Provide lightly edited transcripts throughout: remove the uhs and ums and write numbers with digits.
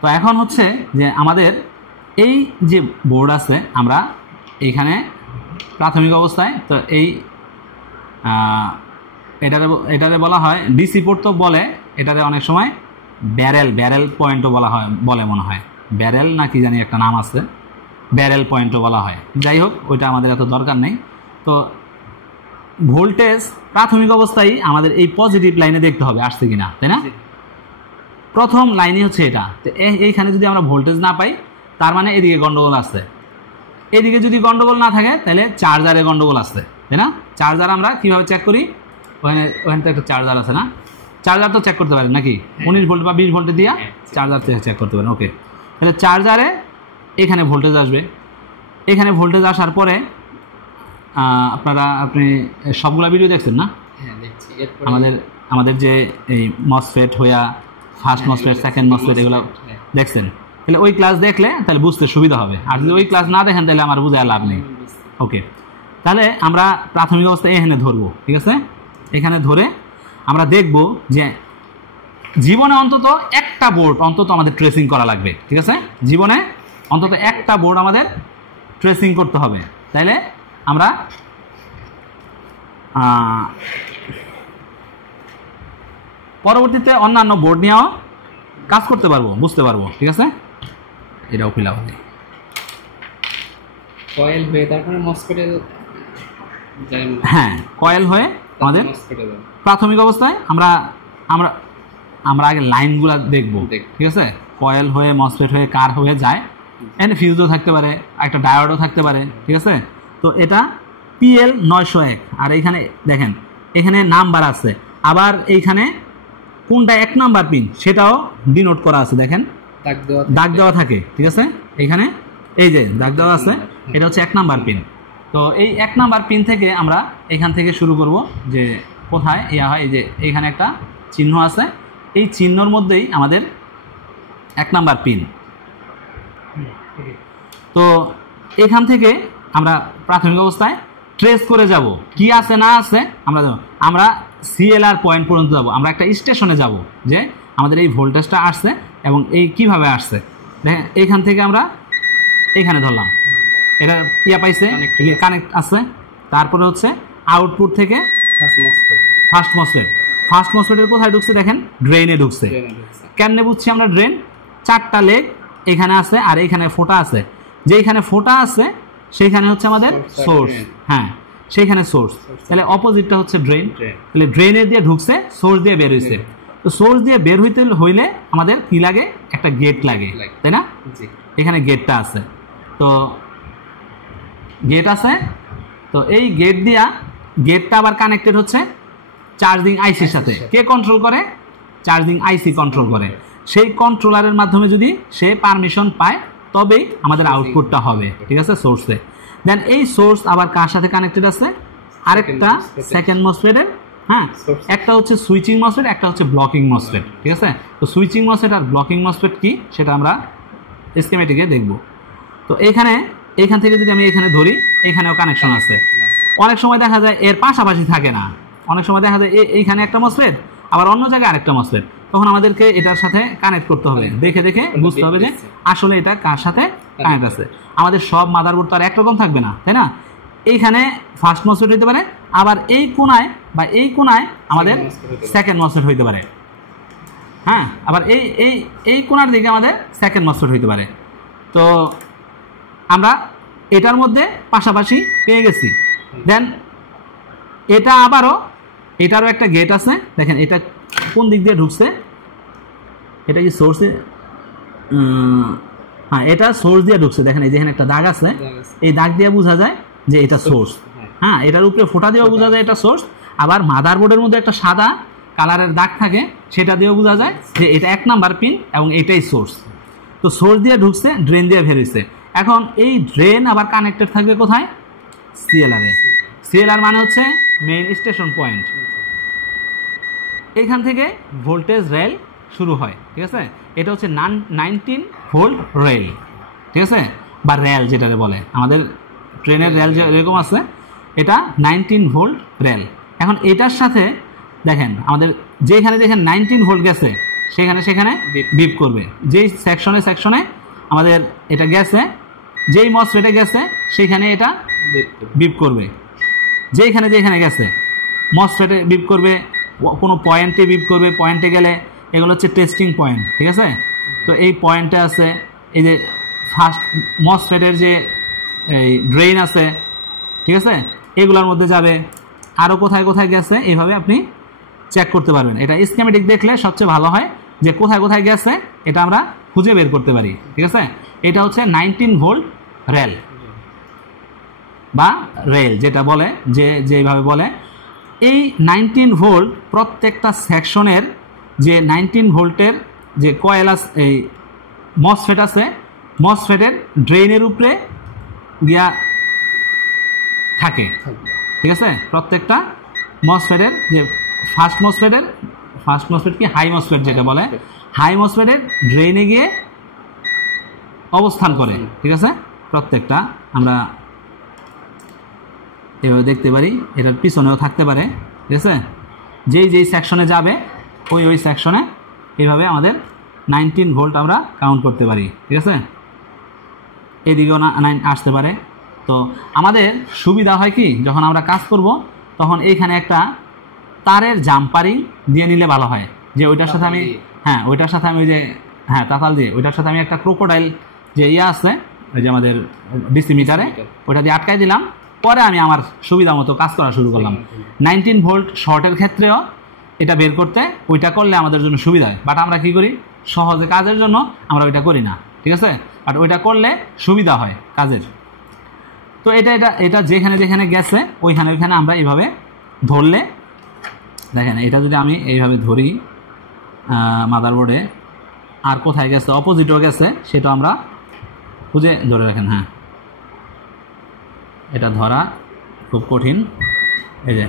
তো এখন হচ্ছে যে আমাদের এই যে বোর্ড আছে, আমরা এইখানে প্রাথমিক অবস্থায় তো এই এটারে বলা হয় ডিসি পোর্ট তো বলে, এটারে অনেক সময় ব্যারেল পয়েন্টও বলে মনে হয়, ব্যারেল না কি জানি একটা নাম আছে, ব্যারেল পয়েন্টও বলা হয়। যাই হোক, ওইটা আমাদের এত দরকার নেই। তো ভোল্টেজ প্রাথমিক অবস্থায় আমাদের এই পজিটিভ লাইনে দেখতে হবে আসছে কিনা, তাই না? প্রথম লাইনই হচ্ছে এটা। তো এইখানে যদি আমরা ভোল্টেজ না পাই, তার মানে এদিকে গন্ডগোল আছে। এদিকে যদি গন্ডগোল না থাকে, তাহলে চার্জারে গন্ডগোল আছে, তাই না? চার্জার আমরা কিভাবে চেক করি? ওখানে তো একটা চার্জার আছে না, চার্জার তো চেক করতে পারেন নাকি? 19 ভোল্ট বা 20 ভোল্টে দিয়া চার্জার চেক করতে পারেন। ওকে, তাহলে চার্জারে এখানে ভোল্টেজ আসবে। এখানে ভোল্টেজ আসার পরে আপনি সবগুলা ভিডিও দেখছেন না? আমাদের যে এই মসফেট হইয়া ফার্স্ট মসফেট, সেকেন্ড মসফেট, এগুলো দেখছেন। তাহলে ওই ক্লাস দেখলে তাহলে বুঝতে সুবিধা হবে, আর যদি ওই ক্লাস না দেখেন তাহলে আমার বোঝায় লাভ নেই। ওকে, তাহলে আমরা প্রাথমিক অবস্থায় এখানে ধরবো, ঠিক আছে? এখানে ধরে আমরা দেখব যে জীবনে অন্তত একটা বোর্ড অন্তত আমাদের ট্রেসিং করা লাগবে, ঠিক আছে? জীবনে অন্তত একটা বোর্ড আমাদের ট্রেসিং করতে হবে, তাইলে আমরা পরবর্তীতে অন্যান্য বোর্ড নিয়েও কাজ করতে পারবো, বুঝতে পারবো, ঠিক আছে? এটাও খুলা হবে কয়েল হয়ে তারপরে মসফেটে, হ্যাঁ কয়েল হয়ে আমাদের প্রাথমিক অবস্থায় আমরা আমরা আমরা আগে লাইনগুলো দেখবো, ঠিক আছে? কয়েল হয়ে মসফেট হয়ে কার হয়ে যায়, এখানে ফিউজও থাকতে পারে, একটা ডায়োডও থাকতে পারে, ঠিক আছে? তো এটা PL 901, আর এইখানে দেখেন এখানে নাম্বার আছে, আবার এইখানে কোনটা 1 নাম্বার পিন সেটাও ডিনোট করা আছে, দেখেন দাগ দেওয়া থাকে, ঠিক আছে? এখানে এই যে দাগ দেওয়া আছে, এটা হচ্ছে 1 নাম্বার পিন। তো এই 1 নাম্বার পিন থেকে আমরা এখান থেকে শুরু করব, যে কোথায় ইয়া হয়, এই যে এখানে একটা চিহ্ন আছে, এই চিহ্নর মধ্যেই আমাদের 1 নাম্বার পিন। তো এখান থেকে আমরা প্রাথমিক অবস্থায় ট্রেস করে যাব কি আছে না আছে, আমরা CLR পয়েন্ট পর্যন্ত যাব, আমরা একটা স্টেশনে যাব যে আমাদের এই ভোল্টেজটা আসছে এবং এই কিভাবে আসছে। দেখেন এইখান থেকে আমরা এইখানে ধরলাম, এটা ইয়া পাইছে, কানেক্ট আছে। তারপরে হচ্ছে আউটপুট থেকে ফার্স্ট মসফেটের কোথায় ঢুকছে? দেখেন ড্রেনে ঢুকছে। কেমনে বুঝছি আমরা ড্রেন? 4টা লেগ এখানে আছে, আর এখানে ফোঁটা আছে, যেখানে ফোঁটা আছে সেইখানে হচ্ছে আমাদের সোর্স, হ্যাঁ সেইখানে সোর্স, তাহলে অপোজিটটা হচ্ছে ড্রেন। তাহলে ড্রেনে দিয়ে ঢুকছে, সোর্স দিয়ে বের হইছে। তো সোর্স দিয়ে বের হইতে হইলে আমাদের কি লাগে? একটা গেট লাগে, তাই না? এখানে গেটটা আছে, তো গেট আছে। তো এই গেটটা আবার কানেক্টেড হচ্ছে চার্জিং আইসির সাথে। কে কন্ট্রোল করে? চার্জিং আইসি কন্ট্রোল করে। সেই কন্ট্রোলারের মাধ্যমে যদি সে পারমিশন পায় তবেই আমাদের আউটপুটটা হবে, ঠিক আছে? সোর্সে। দেন এই সোর্স আবার কার সাথে কানেক্টেড আছে? আরেকটা সেকেন্ড মসফেটের, হ্যাঁ একটা হচ্ছে সুইচিং মসফেট, একটা হচ্ছে ব্লকিং মসফেট, ঠিক আছে? তো সুইচিং মসফেট আর ব্লকিং মসফেট কি সেটা আমরা স্কিমেটিকে দেখব। তো এইখান থেকে যদি আমি এখানে ধরি, এখানেও কানেকশন আছে। অনেক সময় দেখা যায় এর পাশাপাশি থাকে না, অনেক সময় দেখা যায় এইখানে একটা মসফেট আবার অন্য জায়গায় আরেকটা মসফেট, তখন আমাদেরকে এটার সাথে কানেক্ট করতে হবে, দেখে বুঝতে হবে যে আসলে এটা কার সাথে কানেক্ট আছে। আমাদের সব মাদারবোর্ড তো আর একরকম থাকবে না, তাই না? এইখানে ফার্স্ট মসফেট হইতে পারে, আবার এই কোনায় বা এই কোনায় আমাদের সেকেন্ড মসফেট হইতে পারে, হ্যাঁ আবার এই কোনার দিকে আমাদের সেকেন্ড মসফেট হইতে পারে। তো আমরা এটার মধ্যে পাশাপাশি পেয়ে গেছি। দেন এটারও একটা গেট আছে, দেখেন এটা কোন দিক দিয়ে ঢুকছে, এটা কি সোর্সে, হ্যাঁ এটা সোর্স দিয়ে ঢুকছে। দেখেন এই যেখানে একটা দাগ আছে, এই দাগ দিয়ে বোঝা যায় যে এটা সোর্স, হ্যাঁ এটার উপরে ফোঁটা দিয়েও বোঝা যায় এটা সোর্স। আবার মাদারবোর্ডের মধ্যে একটা সাদা কালারের দাগ থাকে, সেটা দিয়েও বোঝা যায় যে এটা 1 নাম্বার পিন এবং এটাই সোর্স। তো সোর্স দিয়ে ঢুকছে, ড্রেন দিয়ে বেরিয়েছে। এখন এই ড্রেন আবার কানেক্টেড থাকবে কোথায়? CLR এ। CLR মানে হচ্ছে মেইন স্টেশন পয়েন্ট। এইখান থেকে ভোল্টেজ রেল শুরু হয়, ঠিক আছে? এটা হচ্ছে 19 ভোল্ট রেল, ঠিক আছে? বা রেল যেটাকে বলে, আমাদের ট্রেনের রেল যেরকম আছে, এটা 19 ভোল্ট রেল। এখন এটার সাথে দেখেন আমাদের যেখানে 19 ভোল্ট গেছে সেখানে সেখানে বিপ করবে। যেই সেকশনে আমাদের এটা গেছে, যেই মসফেটে গেছে সেখানে এটা বিপ করবে, যেখানে গেছে মসফেটে বিপ করবে, কোনো পয়েন্টে বিপ করবে। পয়েন্টে গেলে এগুলো হচ্ছে টেস্টিং পয়েন্ট, ঠিক আছে? তো এই পয়েন্টে আছে এই যে ফার্স্ট মসফেটের যে এই ড্রেন আছে, ঠিক আছে, এগুলোর মধ্যে যাবে। আরও কোথায় কোথায় গেছে এইভাবে আপনি চেক করতে পারবেন। এটা স্কিমেটিক দেখলে সবচেয়ে ভালো হয় যে কোথায় কোথায় গেছে এটা আমরা খুঁজে বের করতে পারি, ঠিক আছে? এটা হচ্ছে 19 ভোল্ট রেল বা রেল যেটা বলে, যেভাবে বলে। এই 19 ভোল্ট প্রত্যেকটা সেকশনের যে 19 ভোল্টের যে কয়েল আছে, এই মসফেট আছে, মসফেটের ড্রেনের উপরে গিয়া থাকে, ঠিক আছে? প্রত্যেকটা মসফেটের যে ফার্স্ট মসফেট কি হাই মসফেট যেটা বলে, হাই মসফেটের ড্রেনে গিয়ে অবস্থান করে, ঠিক আছে? প্রত্যেকটা আমরা এভাবে দেখতে পারি, এটার পিছনেও থাকতে পারে, ঠিক আছে? যেই সেকশনে যাবে ওই সেকশনে এইভাবে আমাদের 19 ভোল্ট আমরা কাউন্ট করতে পারি, ঠিক আছে? এদিকেও 9 আসতে পারে। তো আমাদের সুবিধা হয় কি, যখন আমরা কাজ করব তখন এইখানে একটা তারের জাম্পারিং দিয়ে নিলে ভালো হয়, যে ওইটার সাথে আমি ওইটার সাথে আমি ওই যে তাতাল দিয়ে ওইটার সাথে আমি একটা ক্রোকোডাইল যে আছে ওই যে আমাদের ডিসি মিটারে, ওইটা দিয়ে আটকাই দিলাম। পরে আমি আমার সুবিধা মতো কাজ করা শুরু করলাম। 19 ভোল্ট শর্টের ক্ষেত্রেও এটা বের করতে ওইটা করলে আমাদের জন্য সুবিধা হয়, বাট আমরা কি করি, সহজে কাজের জন্য আমরা ওইটা করি না, ঠিক আছে? বাট ওইটা করলে সুবিধা হয় কাজের। তো এটা যেখানে গেছে ওইখানে আমরা এইভাবে ধরলে, দেখেন এটা যদি আমি এইভাবে ধরি মাদারবোর্ডে, আর কোথায় গেছে অপোজিটও গেছে সেটা আমরা খুঁজে ধরে রাখেন। এটা ধরা খুব কঠিন। এই যে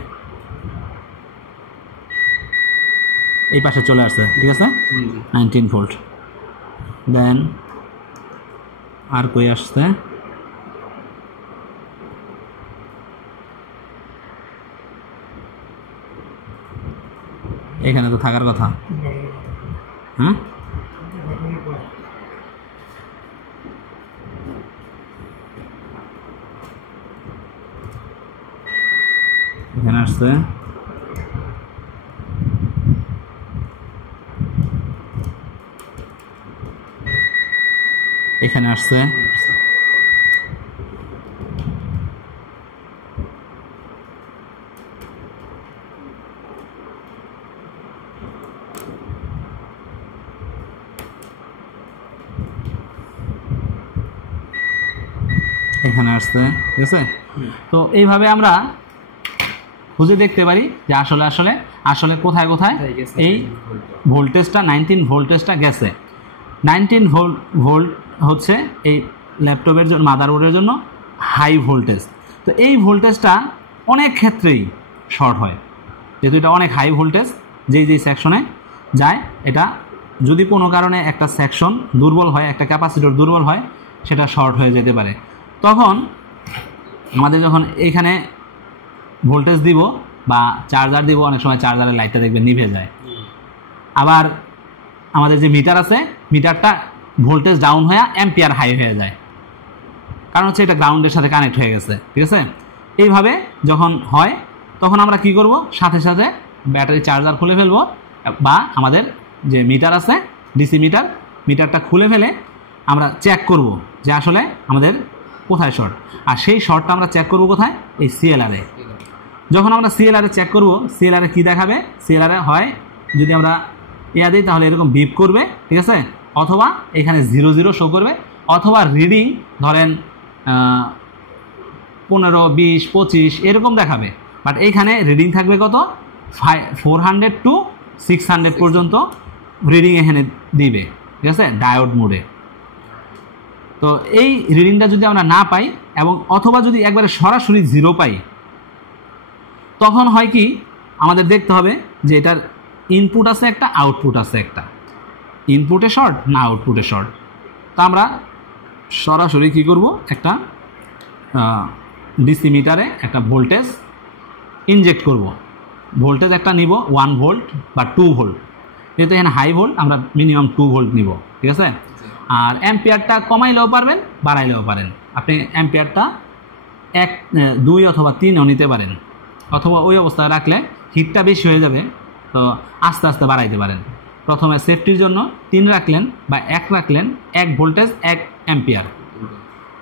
এই পাশে চলে আসছে, ঠিক আছে? 19 ভোল্ট। দেন আর কই আসছে, এখানে তো থাকার কথা। এখানে আসছে, এখানে আসছে, এখানে আসছে, ঠিক আছে? তো এইভাবে আমরা খুঁজে দেখতে পারি যে আসলে কোথায় এই ভোল্টেজটা 19 ভোল্টেজটা গেছে। 19 ভোল্ট হচ্ছে এই ল্যাপটপের জন্য, মাদারবোর্ডের জন্য হাই ভোল্টেজ। তো এই ভোল্টেজটা অনেক ক্ষেত্রেই শর্ট হয়, যেহেতু এটা অনেক হাই ভোল্টেজ, যেই সেকশনে যায়, এটা যদি কোনো কারণে একটা সেকশন দুর্বল হয়, একটা ক্যাপাসিটর দুর্বল হয়, সেটা শর্ট হয়ে যেতে পারে। তখন আমাদের যখন এইখানে ভোল্টেজ দিব বা চার্জার দিব, অনেক সময় চার্জারের লাইটটা দেখবেন নিভে যায়। আবার আমাদের যে মিটার আছে, মিটারটা ভোল্টেজ ডাউন হয়ে অ্যাম্পিয়ার হাই হয়ে যায়, কারণ হচ্ছে এটা গ্রাউন্ডের সাথে কানেক্ট হয়ে গেছে, ঠিক আছে? এইভাবে যখন হয় তখন আমরা কি করব, সাথে সাথে ব্যাটারি চার্জার খুলে ফেলবো, বা আমাদের যে মিটার আছে ডিসি মিটারটা খুলে ফেলে আমরা চেক করব যে আসলে আমাদের কোথায় শর্ট। আর সেই শর্টটা আমরা চেক করব কোথায়, এই সিএলআরে। যখন আমরা সিএলআরে চেক করব, সিএলআরে কী দেখাবে, সিএলআরে হয় যদি আমরা দিই তাহলে এরকম বিপ করবে, ঠিক আছে? অথবা এখানে 00 শো করবে, অথবা রিডিং ধরেন 15, 20, 25 এরকম দেখাবে। বাট এইখানে রিডিং থাকবে কত, 400 to 600 পর্যন্ত রিডিং এখানে দিবে, ঠিক আছে, ডায়োড মোডে। তো এই রিডিংটা যদি আমরা না পাই, এবং অথবা যদি একবারে সরাসরি 0 পাই, তখন হয় কি, আমাদের দেখতে হবে যে এটার ইনপুট আছে একটা, আউটপুট আছে একটা, ইনপুটে শর্ট না আউটপুটে শর্ট। তা আমরা সরাসরি কি করব, একটা ডিসি মিটারে একটা ভোল্টেজ ইনজেক্ট করব। ভোল্টেজ একটা নিব 1 ভোল্ট বা 2 ভোল্ট। যেহেতু এখানে হাই ভোল্ট আমরা মিনিমাম 2 ভোল্ট নিব, ঠিক আছে। আর অ্যাম্পিয়ারটা কমাইলেও পারবেন, বাড়াইলেও পারেন। আপনি অ্যাম্পিয়ারটা 1, 2 অথবা 3ও নিতে পারেন, অথবা ওই অবস্থায় রাখলে হিটটা বেশি হয়ে যাবে, তো আস্তে আস্তে বাড়াইতে পারেন। প্রথমে সেফটির জন্য 3 রাখলেন বা 1 রাখলেন, 1 ভোল্টেজ 1 অ্যাম্পিয়ার।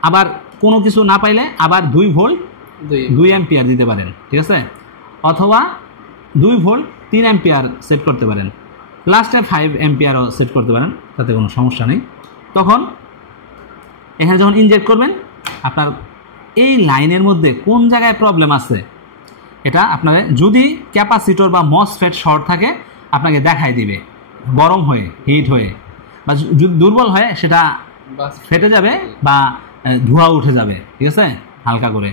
আবার কোনো কিছু না পাইলে আবার 2 ভোল্ট 2 অ্যাম্পিয়ার দিতে পারেন, ঠিক আছে। অথবা 2 ভোল্ট 3 অ্যাম্পিয়ার সেট করতে পারেন, লাস্টে 5 অ্যাম্পিয়ারও সেট করতে পারেন, তাতে কোনো সমস্যা নেই। তখন এখানে যখন ইনজেক্ট করবেন, আপনার এই লাইনের মধ্যে কোন জায়গায় প্রবলেম আছে এটা আপনাকে, যদি ক্যাপাসিটর বা মসফেট শর্ট থাকে আপনাকে দেখাই দিবে গরম হয়ে, হিট হয়ে, বা যদি দুর্বল হয় সেটা ফেটে যাবে বা ধোঁয়া উঠে যাবে, ঠিক আছে, হালকা করে।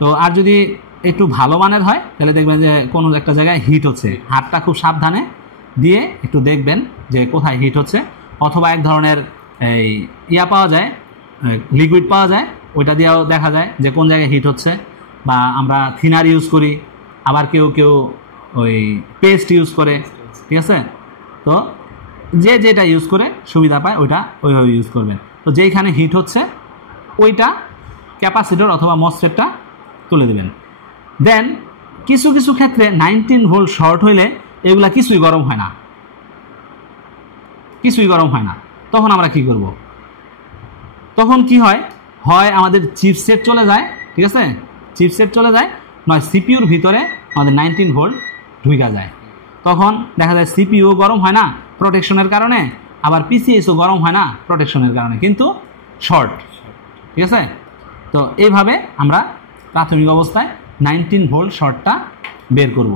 তো আর যদি একটু ভালো মানের হয় তাহলে দেখবেন যে কোনো একটা জায়গায় হিট হচ্ছে, হাতটা খুব সাবধানে দিয়ে একটু দেখবেন যে কোথায় হিট হচ্ছে। অথবা এক ধরনের এই ইয়া পাওয়া যায়, লিকুইড পাওয়া যায়, ওইটা দিয়েও দেখা যায় যে কোন জায়গায় হিট হচ্ছে। বা আমরা থিনার ইউজ করি, আবার কেউ কেউ ওই পেস্ট ইউজ করে, ঠিক আছে। তো যে যেটা ইউজ করে সুবিধা পায় ওইটা ওইভাবে ইউজ করবেন। তো যেইখানে হিট হচ্ছে ওইটা ক্যাপাসিটর অথবা মসফেটটা তুলে দেবেন। দেন কিছু কিছু ক্ষেত্রে 19 ভোল্ট শর্ট হইলে এগুলা কিছুই গরম হয় না, কিছুই গরম হয় না। তখন আমরা কি করব? তখন কি হয়, হয় আমাদের চিপসেট চলে যায়, ঠিক আছে, চিপসেট চলে যায়, নয় সিপিইউর ভিতরে আমাদের 19 ভোল্ট ঢুকা যায়। তখন দেখা যায় সিপিইউ গরম হয় না প্রোটেকশনের কারণে, আবার পিসিএসও গরম হয় না প্রোটেকশনের কারণে, কিন্তু শর্ট, ঠিক আছে। তো এইভাবে আমরা প্রাথমিক অবস্থায় 19 ভোল্ট শর্টটা বের করব।